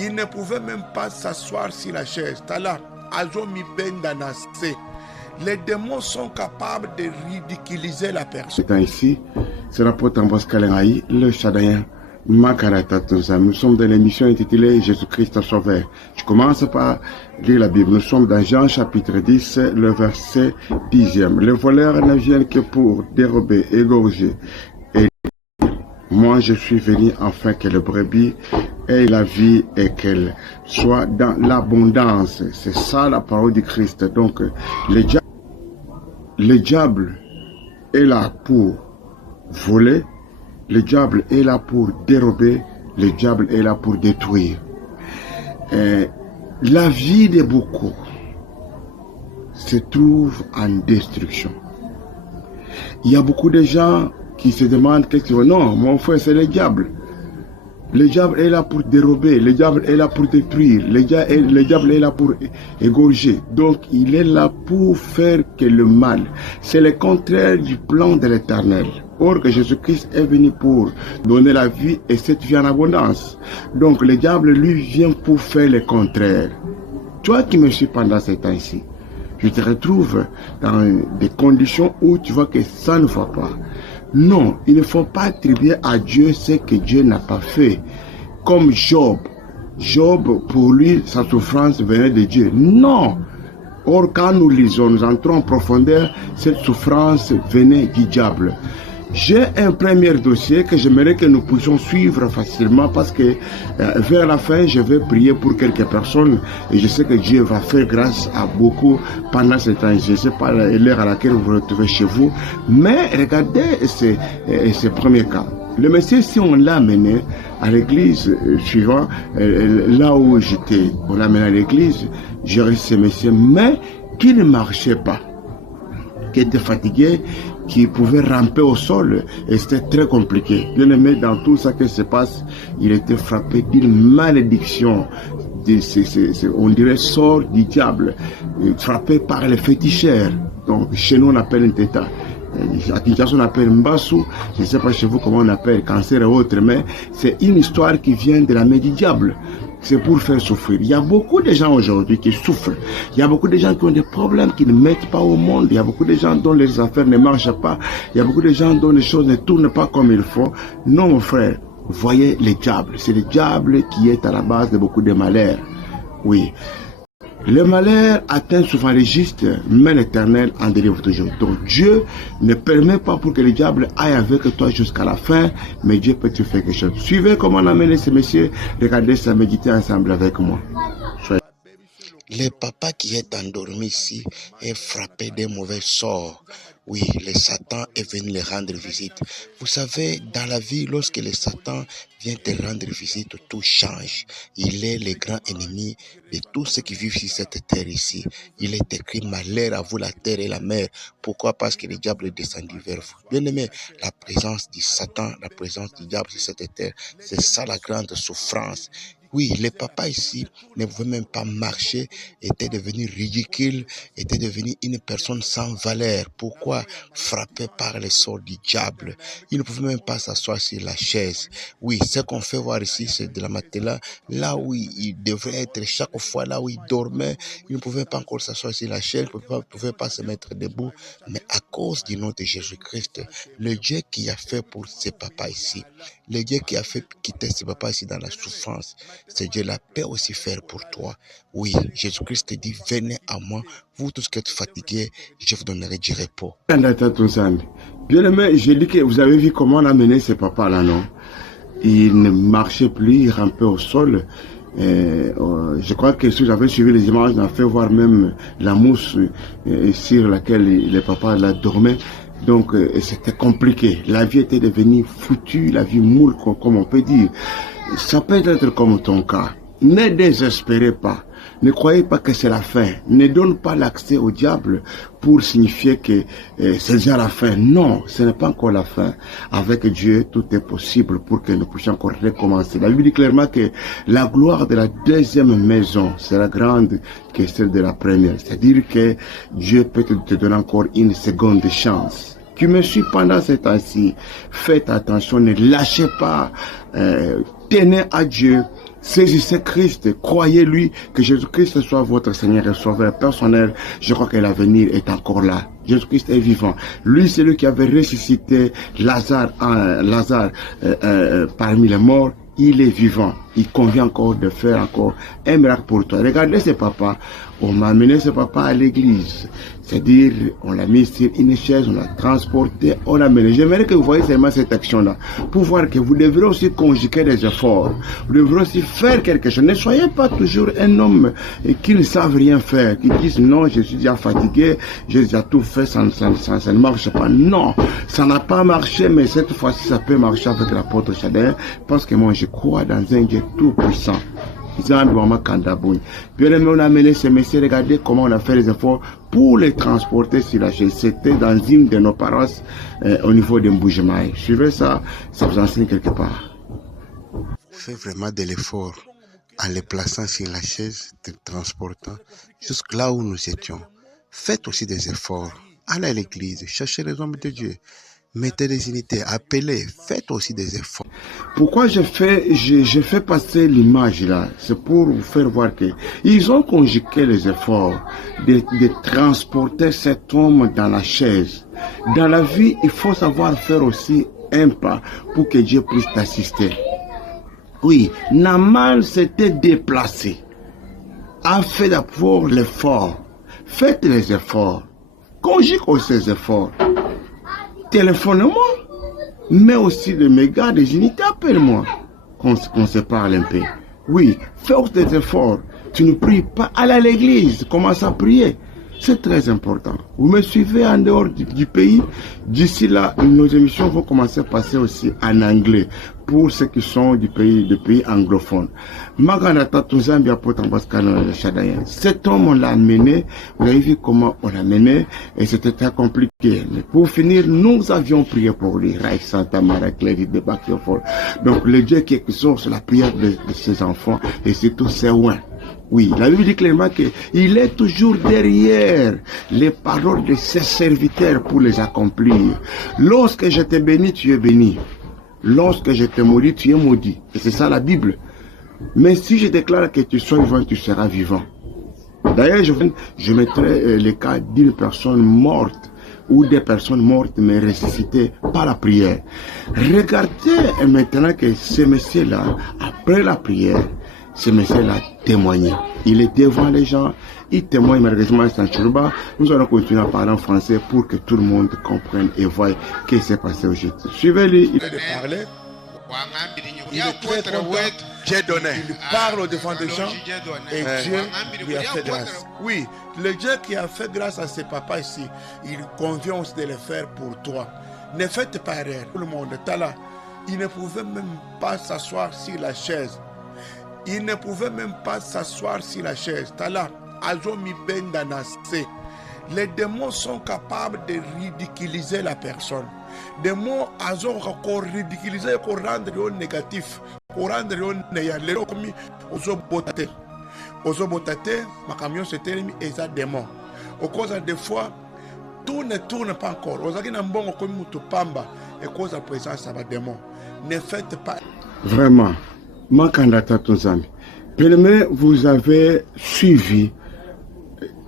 Il ne pouvait même pas s'asseoir sur la chaise. Tala, azomi bendanase. Les démons sont capables de ridiculiser la personne. Ici, c'est l'apôtre Ambroise Kalengaï, le Chadaïen. Nous sommes dans l'émission intitulée Jésus-Christ Sauveur. Je commence par lire la Bible. Nous sommes dans Jean chapitre 10, le verset 10e. Les voleurs ne viennent que pour dérober, égorger. Et moi, je suis venu afin que le brebis ait la vie et qu'elle soit dans l'abondance. C'est ça la parole du Christ. Donc, le diable est là pour voler. Le diable est là pour dérober, le diable est là pour détruire. La vie de beaucoup se trouve en destruction. Il y a beaucoup de gens qui se demandent qu'est-ce qu'ils vont. Non, mon frère, c'est le diable. Le diable est là pour dérober, le diable est là pour détruire, le diable est là pour égorger. Donc, il est là pour faire que le mal. C'est le contraire du plan de l'Éternel. Or que Jésus-Christ est venu pour donner la vie et cette vie en abondance. Donc, le diable, lui, vient pour faire le contraire. Toi qui me suis pendant ces temps-ci, je te retrouve dans des conditions où tu vois que ça ne va pas. Non, il ne faut pas attribuer à Dieu ce que Dieu n'a pas fait. Comme Job. Job, pour lui, sa souffrance venait de Dieu. Non. Or, quand nous lisons, nous entrons en profondeur, cette souffrance venait du diable. J'ai un premier dossier que j'aimerais que nous puissions suivre facilement parce que vers la fin, je vais prier pour quelques personnes et je sais que Dieu va faire grâce à beaucoup pendant ce temps. Je ne sais pas l'heure à laquelle vous vous retrouvez chez vous, mais regardez ces premiers cas. Le monsieur, si on l'a amené à l'église suivant, là où j'étais, on l'a amené à l'église, j'ai reçu ce monsieur, mais qui ne marchait pas, qui était fatigué, qui pouvait ramper au sol, et c'était très compliqué. Bien aimé, dans tout ça qui se passe, il était frappé d'une malédiction, on dirait sort du diable, frappé par les féticheurs. Donc chez nous on appelle un tétat. À Kinshasa on appelle Mbassou, je ne sais pas chez vous comment on appelle, cancer et autres, mais c'est une histoire qui vient de la main du diable. C'est pour faire souffrir. Il y a beaucoup de gens aujourd'hui qui souffrent. Il y a beaucoup de gens qui ont des problèmes qui ne mettent pas au monde. Il y a beaucoup de gens dont les affaires ne marchent pas. Il y a beaucoup de gens dont les choses ne tournent pas comme il faut. Non, mon frère, voyez le diable. C'est le diable qui est à la base de beaucoup de malheurs. Oui. Le malheur atteint souvent les justes, mais l'Éternel en délivre toujours. Donc Dieu ne permet pas pour que le diable aille avec toi jusqu'à la fin, mais Dieu peut te faire quelque chose. Suivez comment on a mené ces messieurs, regardez ça, méditez ensemble avec moi. Le papa qui est endormi ici est frappé d'un mauvais sort. Oui, le Satan est venu le rendre visite. Vous savez, dans la vie, lorsque le Satan vient te rendre visite, tout change. Il est le grand ennemi de tous ceux qui vivent sur cette terre ici. Il est écrit malheur à vous la terre et la mer. Pourquoi? Parce que le diable est descendu vers vous. Bien aimé, la présence du Satan, la présence du diable sur cette terre, c'est ça la grande souffrance. Oui, le papa ici ne pouvait même pas marcher, était devenu ridicule, était devenu une personne sans valeur. Pourquoi? Frappé par les sorts du diable. Il ne pouvait même pas s'asseoir sur la chaise. Oui, ce qu'on fait voir ici, c'est de la matelas. Là où il devrait être chaque fois, là où il dormait, il ne pouvait pas encore s'asseoir sur la chaise, il ne pouvait pas se mettre debout. Mais à cause du nom de Jésus-Christ, le Dieu qui a fait pour ce papa ici, le Dieu qui a fait quitter ce papa ici dans la souffrance, c'est Dieu la paix aussi faire pour toi. Oui, Jésus-Christ dit, venez à moi, vous tous qui êtes fatigués, je vous donnerai du repos. Bien aimé, j'ai dit que vous avez vu comment on a mené ce papa-là, non? Il ne marchait plus, il rampait au sol. Je crois que si j'avais suivi les images, on a fait voir même la mousse sur laquelle le papa là dormait. Donc c'était compliqué. La vie était devenue foutue, la vie moule, comme on peut dire. Ça peut être comme ton cas. Ne désespérez pas. Ne croyez pas que c'est la fin. Ne donne pas l'accès au diable pour signifier que c'est déjà la fin. Non, ce n'est pas encore la fin. Avec Dieu, tout est possible pour que nous puissions encore recommencer. La Bible dit clairement que la gloire de la deuxième maison sera grande que celle de la première. C'est-à-dire que Dieu peut te donner encore une seconde chance. Qui me suit pendant ce temps-ci, faites attention, ne lâchez pas, tenez à Dieu, Saisissez Christ, croyez-lui, que Jésus-Christ soit votre Seigneur et Sauveur personnel. Je crois que l'avenir est encore là. Jésus-Christ est vivant. Lui, c'est lui qui avait ressuscité Lazare parmi les morts. Il est vivant. Il convient encore de faire encore un miracle pour toi. Regardez ce papa. On m'a amené ce papa à l'église. C'est-à-dire, on l'a mis sur une chaise, on l'a transporté, on l'a amené. J'aimerais que vous voyez seulement cette action-là. Pour voir que vous devrez aussi conjuguer des efforts. Vous devrez aussi faire quelque chose. Ne soyez pas toujours un homme qui ne savent rien faire, qui disent non, je suis déjà fatigué, j'ai déjà tout fait, ça ne marche pas. Non, ça n'a pas marché, mais cette fois-ci, ça peut marcher avec l'apôtre Chadin, parce que moi, je crois dans un Dieu tout-puissant. Bien aimé, on a amené ces messieurs, regardez comment on a fait les efforts pour les transporter sur la chaise. C'était dans une de nos paroisses au niveau de Mboujemaï. Suivez ça, ça vous enseigne quelque part. Fais vraiment de l'effort en les plaçant sur la chaise, te transportant jusque là où nous étions. Faites aussi des efforts. Allez à l'église, cherchez les hommes de Dieu. Mettez des unités, appelez, faites aussi des efforts. Pourquoi je fais passer l'image là? C'est pour vous faire voir que ils ont conjugué les efforts de transporter cet homme dans la chaise. Dans la vie, il faut savoir faire aussi un pas pour que Dieu puisse t'assister. Oui, Naaman s'était déplacé, a fait d'abord l'effort. Faites les efforts, conjugue aussi ces efforts. Téléphone-moi, mais aussi de mes gars, des unités, appelle-moi, qu'on se parle un peu. Oui, fais des efforts. Tu ne pries pas, allez à l'église, commence à prier. C'est très important. Vous me suivez en dehors du pays. D'ici là, nos émissions vont commencer à passer aussi en anglais pour ceux qui sont du pays anglophone. Cet homme, on l'a amené. Vous avez vu comment on l'a amené et c'était très compliqué. Mais pour finir, nous avions prié pour lui. Donc, le Dieu qui exauce la prière de ses enfants et c'est tous ses oins. Oui, la Bible dit clairement qu'il est toujours derrière les paroles de ses serviteurs pour les accomplir. Lorsque je t'ai béni, tu es béni. Lorsque je t'ai maudit, tu es maudit. Et c'est ça la Bible. Mais si je déclare que tu sois vivant, tu seras vivant. D'ailleurs, je mettrai le cas d'une personne morte ou des personnes mortes mais ressuscitées par la prière. Regardez maintenant que ce monsieur-là, après la prière, ce monsieur-là témoignait. Il est devant les gens, il témoigne malheureusement sans Chouba. Nous allons continuer à parler en français pour que tout le monde comprenne et voie ce qui s'est passé aujourd'hui. Suivez-le. Il est très content. Il parle au devant des gens et Dieu lui a fait grâce. Oui, le Dieu qui a fait grâce à ses papas ici, il convient aussi de le faire pour toi. Ne faites pas erreur. Tout le monde est là. Il ne pouvait même pas s'asseoir sur la chaise. Il ne pouvait même pas s'asseoir sur la chaise. Tala, azomi bendanase. Les démons sont capables de ridiculiser la personne. Des mots azo encore ridiculiser, qu'on rendre négatif, qu'on rendre négatif. Comme ozo botate, ma camion se termine et ça démon. Au cause des fois, tout ne tourne pas encore. Aux agents bon comme mutopamba et cause de présence ça va démon. Ne faites pas. Vraiment. Ma candidat tous amis. Bien-aimé, vous avez suivi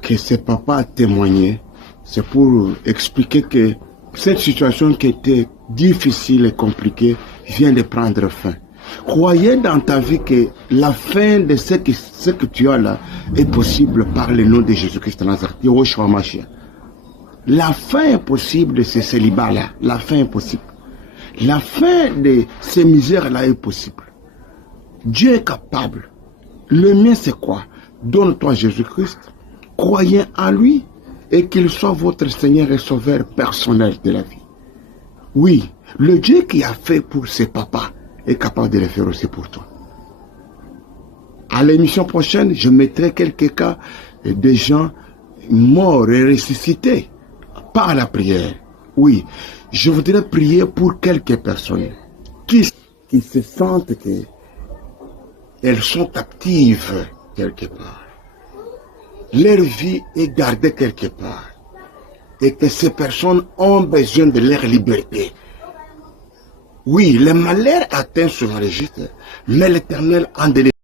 que ce papa a témoigné. C'est pour expliquer que cette situation qui était difficile et compliquée vient de prendre fin. Croyez dans ta vie que la fin de ce que tu as là est possible par le nom de Jésus-Christ de Nazareth. La fin est possible de ce célibat-là. La fin est possible. La fin de ces misères-là est possible. Dieu est capable. Le mien c'est quoi? Donne-toi Jésus-Christ, croyez en lui et qu'il soit votre Seigneur et Sauveur personnel de la vie. Oui, le Dieu qui a fait pour ses papas est capable de le faire aussi pour toi. À l'émission prochaine, je mettrai quelques cas de gens morts et ressuscités par la prière. Oui, je voudrais prier pour quelques personnes qui se sentent que elles sont actives quelque part. Leur vie est gardée quelque part. Et que ces personnes ont besoin de leur liberté. Oui, le malheur atteint son registre, mais l'Éternel en délivre.